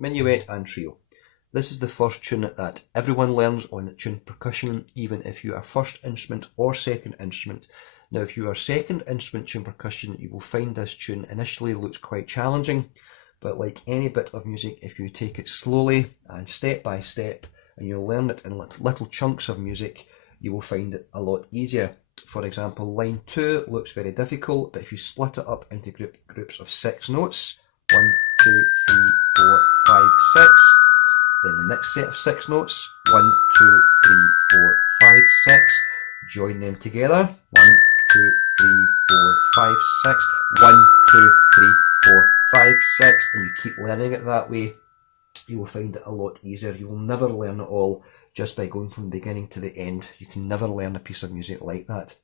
Minuet and Trio. This is the first tune that everyone learns on Tune Percussion, even if you are first instrument or second instrument. Now, if you are second instrument Tune Percussion, you will find this tune initially looks quite challenging, but like any bit of music, if you take it slowly and step by step, and you learn it in little chunks of music, you will find it a lot easier. For example, line 2 looks very difficult, but if you split it up into groups of 6 notes, 1, 2, 3, 4, 5, 6, then the next set of 6 notes, 1, 2, 3, 4, 5, 6, join them together, 1, 2, 3, 4, 5, 6, 1, 2, 3, 4, 5, 6, and you keep learning it that way, you will find it a lot easier. You will never learn it all just by going from the beginning to the end. You can never learn a piece of music like that.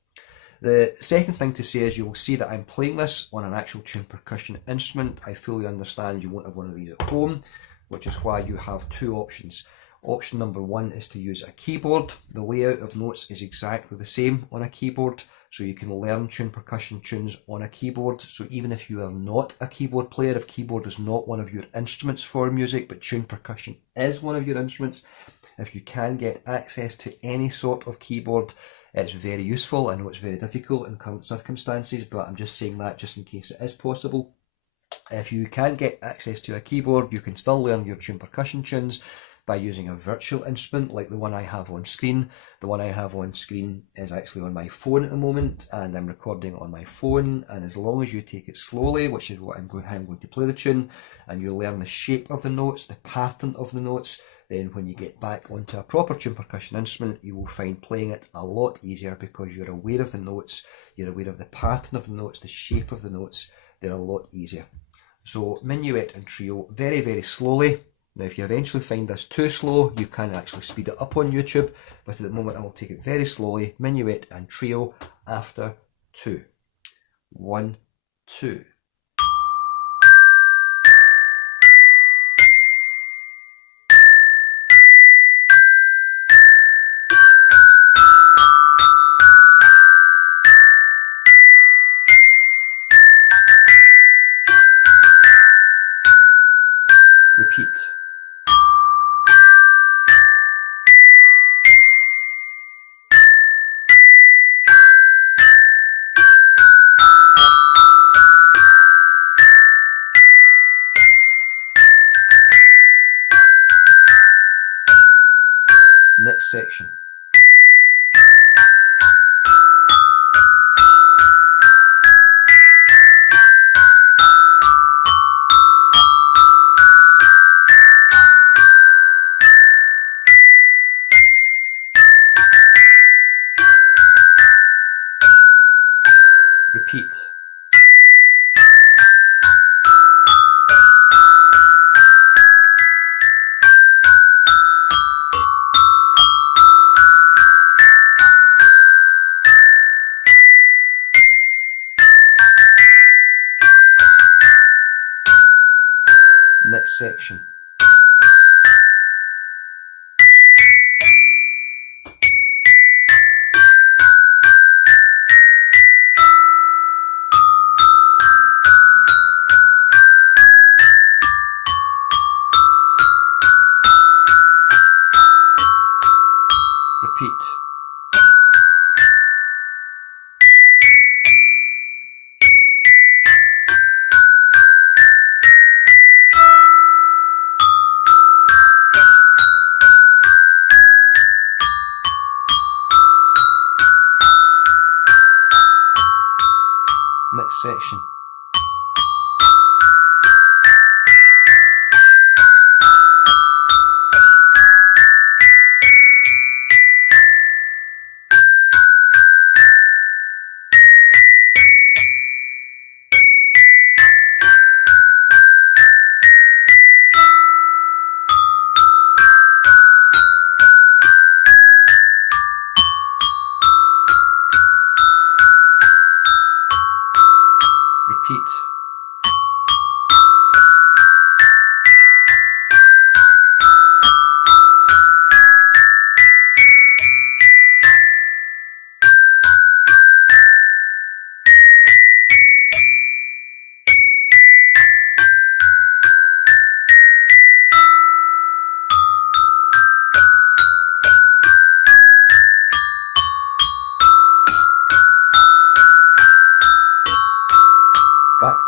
The second thing to say is you will see that I'm playing this on an actual Tune Percussion instrument. I fully understand you won't have one of these at home, which is why you have two options. Option number 1 is to use a keyboard. The layout of notes is exactly the same on a keyboard, so you can learn Tune Percussion tunes on a keyboard. So even if you are not a keyboard player, if keyboard is not one of your instruments for music, but Tune Percussion is one of your instruments, if you can get access to any sort of keyboard, it's very useful. I know it's very difficult in current circumstances, but I'm just saying that just in case it is possible. If you can't get access to a keyboard, you can still learn your Tune Percussion tunes by using a virtual instrument like the one I have on screen. The one I have on screen is actually on my phone at the moment, and I'm recording on my phone, and as long as you take it slowly, which is what I'm going to play the tune, and you learn the shape of the notes, the pattern of the notes, then when you get back onto a proper Tune Percussion instrument, you will find playing it a lot easier because you're aware of the notes, you're aware of the pattern of the notes, the shape of the notes, they're a lot easier. So Minuet and Trio, very, very slowly. Now if you eventually find this too slow, you can actually speed it up on YouTube, but at the moment I will take it very slowly. Minuet and Trio after 2. 1, 2. Repeat. Next section. Repeat. Next section. Repeat. Next section.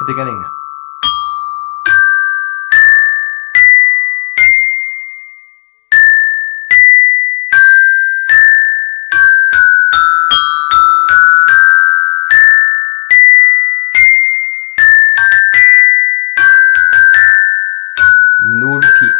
beginning. No repeat.